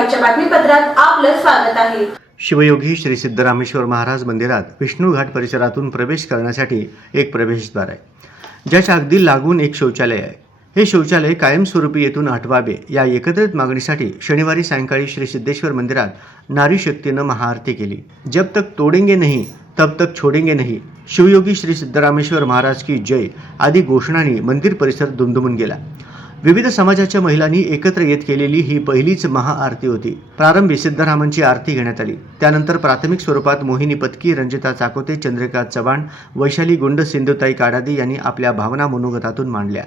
मंदिरात आपलं स्वागत आहे. शिवयोगी श्री सिद्धरामेश्वर महाराज मंदिरात विष्णू घाट परिसरातून प्रवेश करण्यासाठी एक प्रवेशद्वार आहे. ज्याच्या अगदी लागून एक शौचालय आहे. हे शौचालय कायमस्वरूपी येथून हटवावे या एकत्रित मागणीसाठी शनिवारी सायंकाळी श्री सिद्धेश्वर मंदिरात नारी शक्तीनं महाआरती केली. जब तक तोडेंगे नहीं तब तक छोडेंगे नाही. शिवयोगी श्री सिद्धरामेश्वर महाराज की जय आदी घोषणांनी मंदिर परिसर दुमदुमून गेला. विविध समाजाच्या महिलांनी एकत्र येत केलेली ही पहिलीच महाआरती होती प्रारंभी सिद्धरामांची आरती घेण्यात आली त्यानंतर प्राथमिक स्वरूपात मोहिनी पत्की रंजिता चाकोते चंद्रिका चव्हाण वैशाली गुंड सिंधुताई काडादी यांनी आपल्या भावना मनोगतातून मांडल्या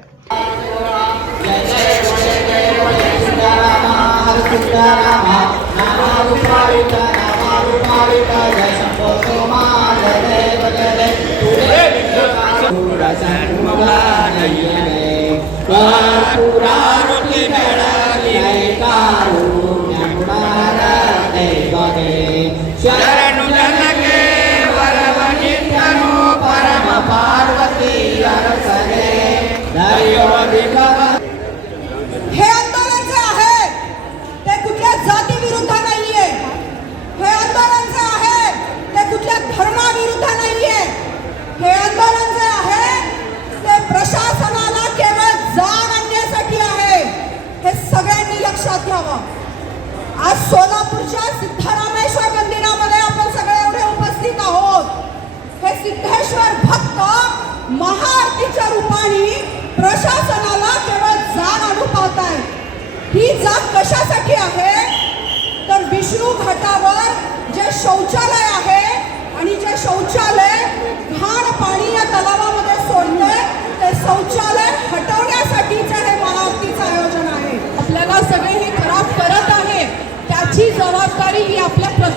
Barturati Kadali Karu Nambara Devade Sharanu Janake Paramanitanu Parama Parvati Arasane Daryavadika हे आंदोलन जे आहे ते कुठल्या जातीविरुद्ध नाहीये हे आंदोलन जे आहे ते कुठल्या धर्माविरुद्ध नाहीये हे आंदोलन जे आहे ते प्रशासन लक्षात घ्यावं आज सोलापूरच्या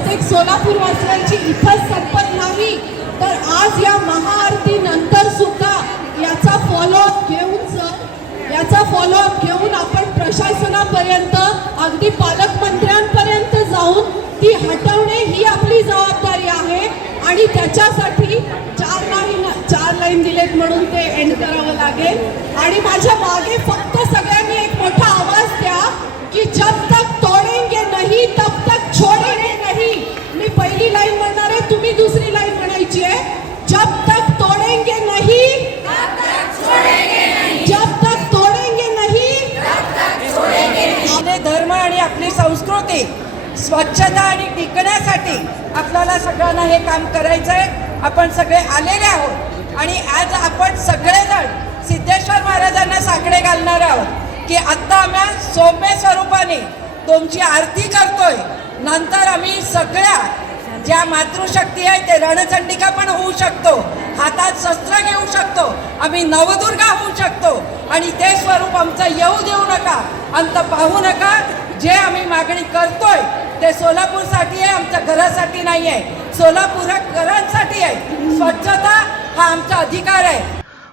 प्रत्येक सोलापूर वासियांची इथंच संपत नाही तर आज या महाआरती नंतर सुद्धा याचा फॉलोअप घेऊन याचा फॉलोअप घेऊन आपण प्रशासनापर्यंत अगदी पालकमंत्र्यांपर्यंत जाऊन ती हटवणे ही आपली जबाबदारी आहे. आणि त्याच्यासाठी चार लाईन चार लाईन दिलेत म्हणून ते एंड करावं लागेल. आणि माझ्या मागे फक्त सगळ्यांनी एक मोठा जब तक तोडेंगे नहीं जब तक तोडेंगे नहीं। आपले धर्म आणि आपली संस्कृती स्वच्छता आणि टिकण्यासाठी आपल्याला सगळ्यांना हे काम करायचं आहे आपण सगळे आलेले आहोत आणि आज आपण सगळेजण सिद्धेश्वर महाराजांना साकडे घालणार आहोत की आत्ता आम्ही सौम्य स्वरूपाने तुमची आरती करतोय. नंतर आम्ही सगळ्या ज्या मातृशक्ती आहे ते रणचंडिका पण होऊ शकतो. हातात शस्त्र घेऊ शकतो. आम्ही नवदुर्गा होऊ शकतो. आणि ते स्वरूप आमचं येऊ देऊ नका. अंत पाहू नका जे आम्ही मागणी करतोय ते सोलापूरसाठी आहे आमच्या घरासाठी नाही आहे. सोलापूर घरांसाठी आहे. स्वच्छता हा आमचा अधिकार आहे.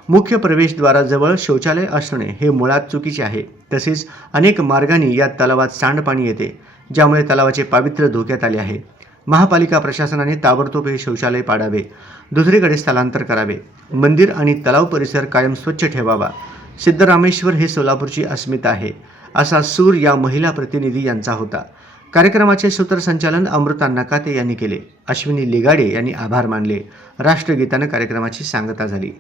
मुख्य प्रवेशद्वाराजवळ शौचालय असणे हे मुळात चुकीचे आहे. तसेच अनेक मार्गांनी या तलावात सांडपाणी येते ज्यामुळे तलावाचे पावित्र्य धोक्यात आले आहे. महापालिका प्रशासनाने ताबडतोब हे शौचालय पाडावे. दुसरीकडे स्थलांतर करावे. मंदिर आणि तलाव परिसर कायम स्वच्छ ठेवावा. सिद्धरामेश्वर हे सोलापूरची अस्मिता आहे असा सूर या महिला प्रतिनिधी यांचा होता. कार्यक्रमाचे सूत्रसंचालन अमृता नकाते यांनी केले. अश्विनी लिगाडे यांनी आभार मानले. राष्ट्रगीतानं कार्यक्रमाची सांगता झाली.